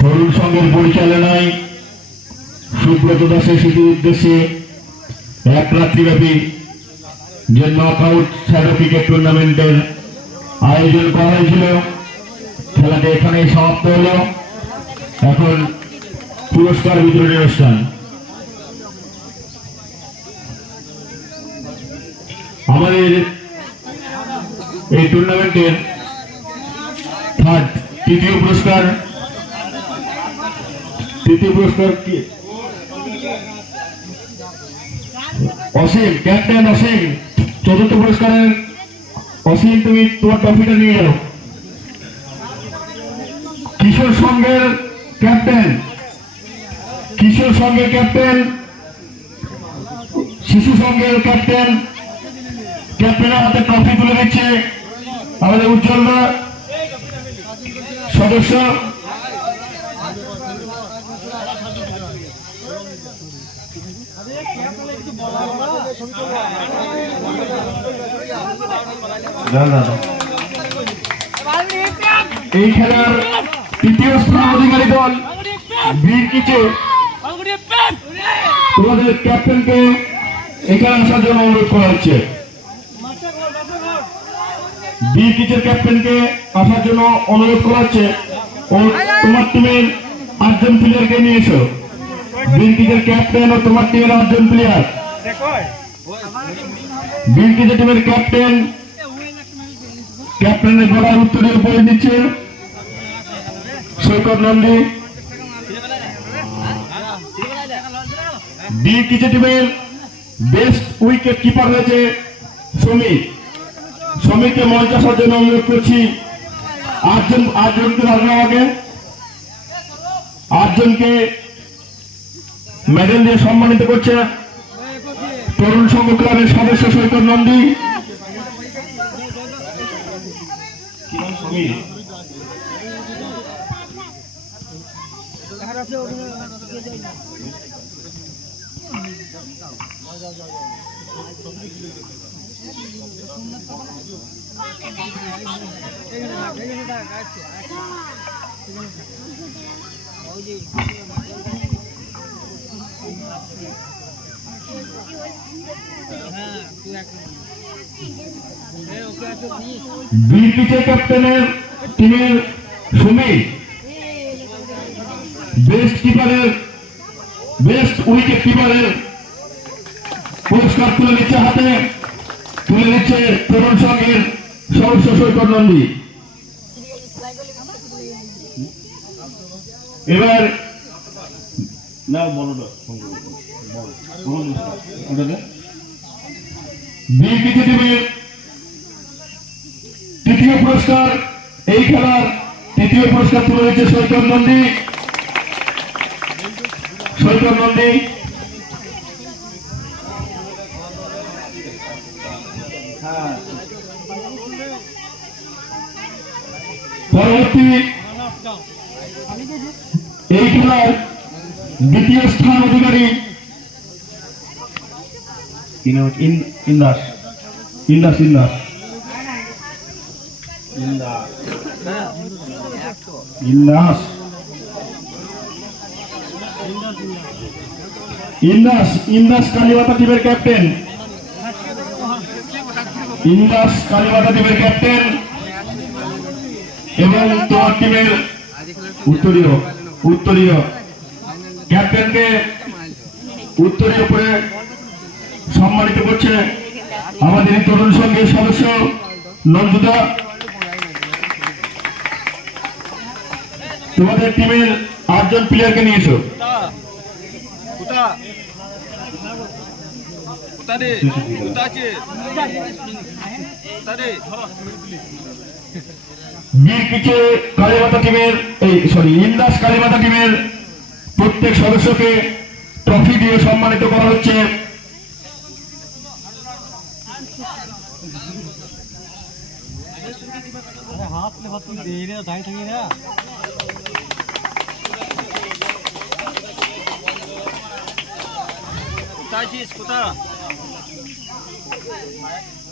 তরুণ সংঘের পরিচালনায় সুব্রত দাসের স্মৃতির উদ্দেশ্যে এক রাত্রিব্যাপী যে নক আউট শ্যাডো ক্রিকেট টুর্নামেন্টের আয়োজন করা হয়েছিল, খেলাটি এখানে সমাপ্ত হলো। এখন পুরস্কার বিতরণী অনুষ্ঠান। আমাদের এই টুর্নামেন্টের থার্ড তৃতীয় পুরস্কার। তৃতীয় পুরস্কার কি? অসীম, ক্যাপ্টেন অসীম। চতুর্থ পুরস্কারের অসীম, তুমি তোমার ট্রফিটা নিয়ে যাও কিশোর সংঘের ক্যাপ্টেন। কিশোর সংঘের ক্যাপ্টেন, শিশু সংঘের ক্যাপ্টেন। ক্যাপ্টেনের হাতে ট্রফি তুলে দিচ্ছে। আমাদের উজ্জ্বলরা সদস্য। এই খেলার তৃতীয় স্থান অধিকারী দল বীর কিচে। তোমাদের ক্যাপ্টেনকে এখানে আসার জন্য অনুরোধ করা হচ্ছে। বি কিচের ক্যাপ্টেনকে আসার জন্য অনুরোধ করা তোমার টিমের আটজন প্লেয়ারকে নিয়ে এসো। বি কিচের ক্যাপ্টেন তোমার টিমের আটজন প্লেয়ার বি কিচের টিমের ক্যাপ্টেন ক্যাপ্টেনের গলার উত্তরের উপরে দিচ্ছে। সৈকত নন্দী। ডি কিচে টিমের বেস্ট উইকেট কিপার হয়েছে সমীর। শ্রমিককে মঞ্চ আসার জন্য অনুরোধ করছি। আটজন আটজনকে রাখলাম আমাকে আটজনকে মেডেল দিয়ে সম্মানিত করছে। তরুণ সংঘ ক্লাবের সদস্য সৈকত নন্দী। বীর পিচে ক্যাপ্টেনের টিমের সুমিত। বেস্ট কিপারের বেস্ট উইকেট কিপারের পুরস্কার তুলে নিচ্ছে হাতে। তুলে নিচ্ছে তরুণ সৈকত নন্দী। এবার তৃতীয় পুরস্কার, এই খেলার তৃতীয় পুরস্কার তুলে দিচ্ছে সৈকত নন্দী। সৈকত নন্দী পরবর্তী এই খেলার দ্বিতীয় স্থান অধিকারী ইন- ইন- ইন্দাস। ইন্দাস ইন্দাস। ইন্দাস। ইন্দাস ইন্দাস কালীবাতা টিমের ক্যাপ্টেন। ইন্দাস কালীবাতা টিমের ক্যাপ্টেন। এবং তোমার টিমের উত্তরীয় উত্তরীয় ক্যাপ্টেনকে উত্তরীয় করে সম্মানিত করছে আমাদের তরুণ সংঘের সদস্য নন্দুদা। তোমাদের টিমের আটজন প্লেয়ারকে নিয়ে এসো। কোথা কোথা রে কোথা আছে। কোথা রে বীর কালীমাতা টিমের, এই সরি ইন্দাস কালীমাতা টিমের প্রত্যেক সদস্যকে ট্রফি দিয়ে সম্মানিত করা হচ্ছে।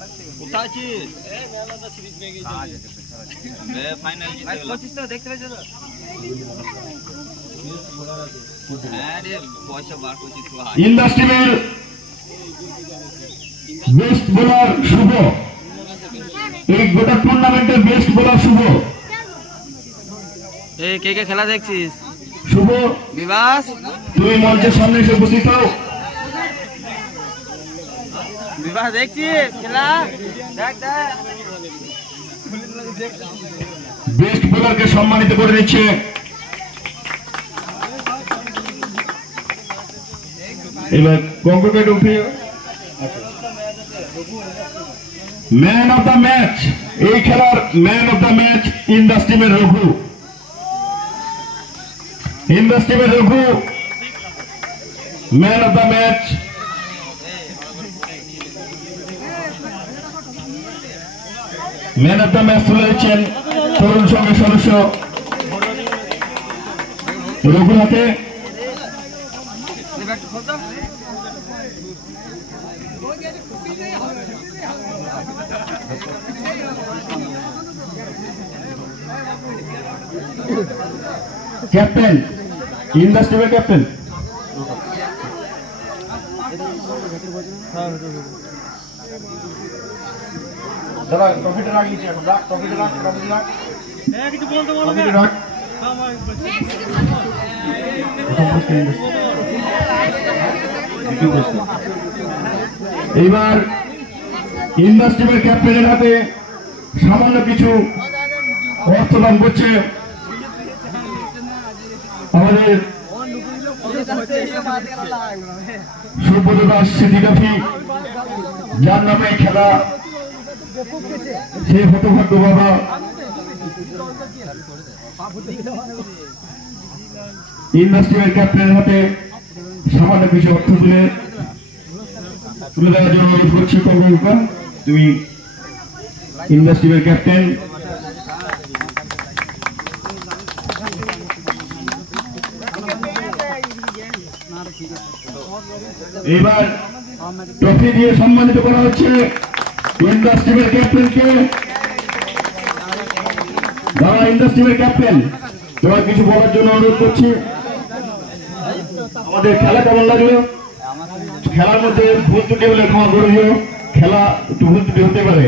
লে হাত দে রে দাঁড়িয়ে থাকি না কোথা আছিস কোথা কোথায় আছিস ফাইনাল জিতে দেখতে পাচ্ছ তো? রে পয়সা বার করছি তো আয়। ইন্দাস টিমের বেস্ট বোলার শুভ। এই গোটা টুর্নামেন্টের বেস্ট বোলার শুভ। এই কে কে খেলা দেখছিস? শুভ। বিবাস তুমি মঞ্চের সামনে এসে উপস্থিত হও। বিবাস দেখছিস খেলা। দেখ বেস্ট সম্মানিত করে দিচ্ছে। এবার কঙ্ককে উঠিয়ে ম্যান অফ দ্য ম্যাচ এই খেলার man of the match Indas টিমের রঘু। ইন্দাস টিমের Raghu. Man of the match man of the match তুলে দিচ্ছেন তরুণ সংঘের সদস্য। হাতে ক্যাপ্টেন ইন্দাস টিমের ক্যাপ্টেন। দাদা ট্রফিটা রাখ নিচে এখন রাখ ট্রফিটা রাখ ট্রফিটা রাখ। কিছু বলতে বলবে ট্রফিটা রাখ। এইবার ইন্দাস ক্যাপ্টেনের হাতে সামান্য কিছু অর্থ দান করছে আমাদের সুব্রত দাস স্মৃতি ট্রফি যার নামে খেলা সে হতভাগ্য বাবা। ইন্ডাস্ট্রিয়াল ক্যাপ্টেনের হাতে সামান্য কিছু অর্থ তুলে তুলে দেওয়ার জন্য অনুরোধ করছি কর্মকা তুমি ইন্ডাস্ট্রিয়াল ক্যাপ্টেন। এবার ট্রফি দিয়ে সম্মানিত করা হচ্ছে ইন্ডাস্ট্রিয়াল ক্যাপ্টেনকে যারা ইন্ডাস্ট্রিয়াল ক্যাপ্টেন তোমার কিছু বলার জন্য অনুরোধ করছি। আমাদের খেলা কেমন লাগল? খেলার মধ্যে ভুল ত্রুটি হলে ক্ষমা করে দিও। খেলা একটু ভুল ত্রুটি হতে পারে।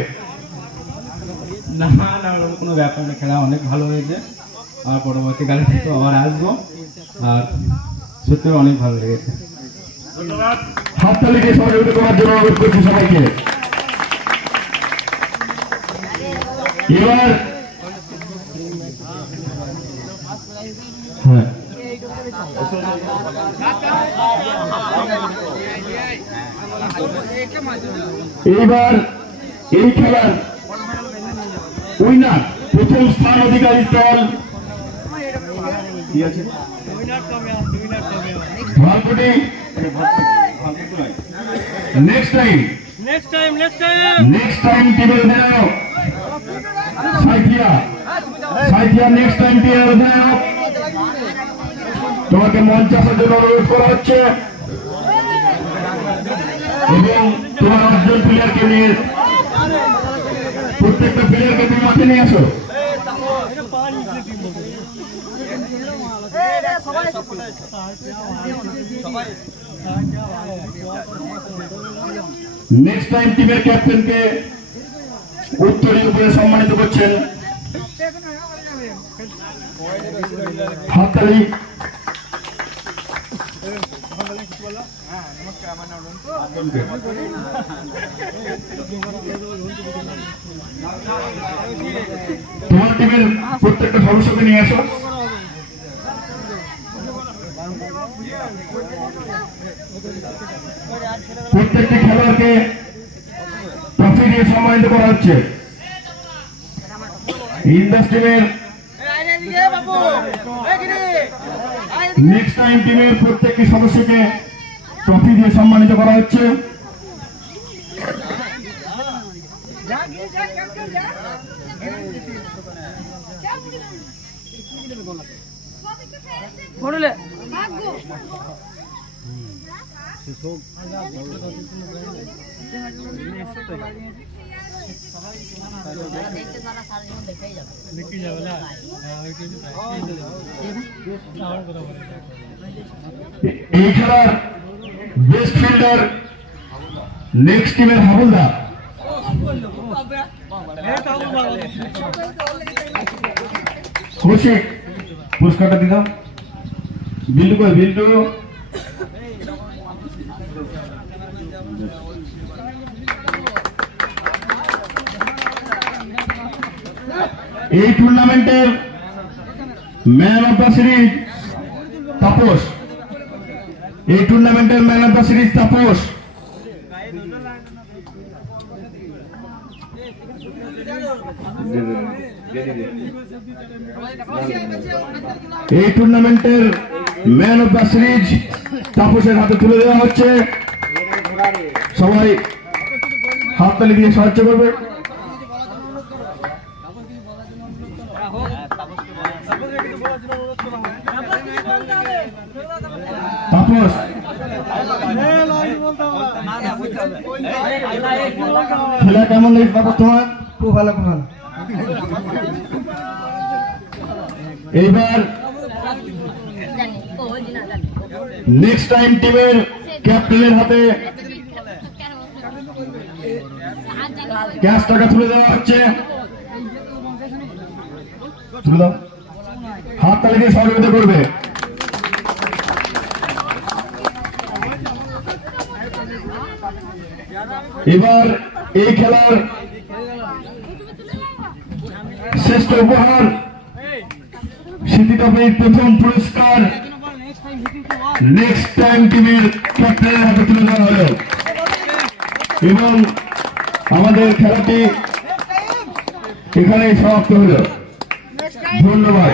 না না কোনো ব্যাপার না খেলা অনেক ভালো হয়েছে। আর পরবর্তীকালে তো আবার আসব। আর সত্যি অনেক ভালো লেগেছে। হাততালি দিয়ে সহযোগিতা করার জন্য অনুরোধ করছি সবাইকে। এবার হ্যাঁ। এইবার এই খেলার উইনার প্রথম স্থান অধিকারী দল। Bhalkuti next time next time next time next time টিমের অধিনায়ক। সাইথিয়া। সাইথিয়া নেক্সট টাইম টিমের অধিনায়ক তোমাকে মঞ্চ আসার জন্য অনুরোধ করা হচ্ছে। এবং তোমার অর্জন প্লেয়ারকে নিয়ে প্রত্যেকটা প্লেয়ারকে তুমি মাঠে নিয়ে আসো। নেক্সট টাইম টিমের ক্যাপ্টেনকে উত্তরীয় উপরে সম্মানিত করছেন তোমার টিমের প্রত্যেকটা সদস্যকে নিয়ে আসো প্রত্যেকটি খেলোয়াড়কে ট্রফি সম্মানিত করা হচ্ছে। ইন্দাস টিমের নেক্সট টাইম টিমের প্রত্যেকটি সদস্যকে ট্রফি দিয়ে সম্মানিত করা হচ্ছে। পড়লে দেখি যাবে না হ্যাঁ, ওই কিছু তাই। আমার কথা বলে এই খেলার বেস্ট ফিল্ডার নেক্সট টিমের হাবুলদার এই তো আমার ভালো। কৌশিক পুরস্কারটা দিলাম বিল্টু কই বিল্টু এই টুর্নামেন্টের man of the series Tapas এই টুর্নামেন্টের man of the series Tapas এই টুর্নামেন্টের ম্যান অফ দ্য সিরিজ তাপসের হাতে তুলে দেওয়া হচ্ছে। সবাই হাততালি দিয়ে সাহায্য করবে। তাপস। খেলা কেমন লেগেছে তাপস তোমার? খুব ভালো খুব ভালো। এইবার নেক্সট টাইম টিমের ক্যাপ্টেনের হাতে ক্যাশ টাকা তুলে দেওয়া হচ্ছে। তুলে দাও। হাত তালি দিয়ে সহযোগিতা করবে। এবার এই খেলার শ্রেষ্ঠ উপহার স্মৃতিটপের প্রথম পুরস্কার নেক্সট টাইম টিমের ক্যাপ্টেনের হাতে তুলে দেওয়া হলো। এবং আমাদের খেলাটি এখানে সমাপ্ত হলো। ধন্যবাদ।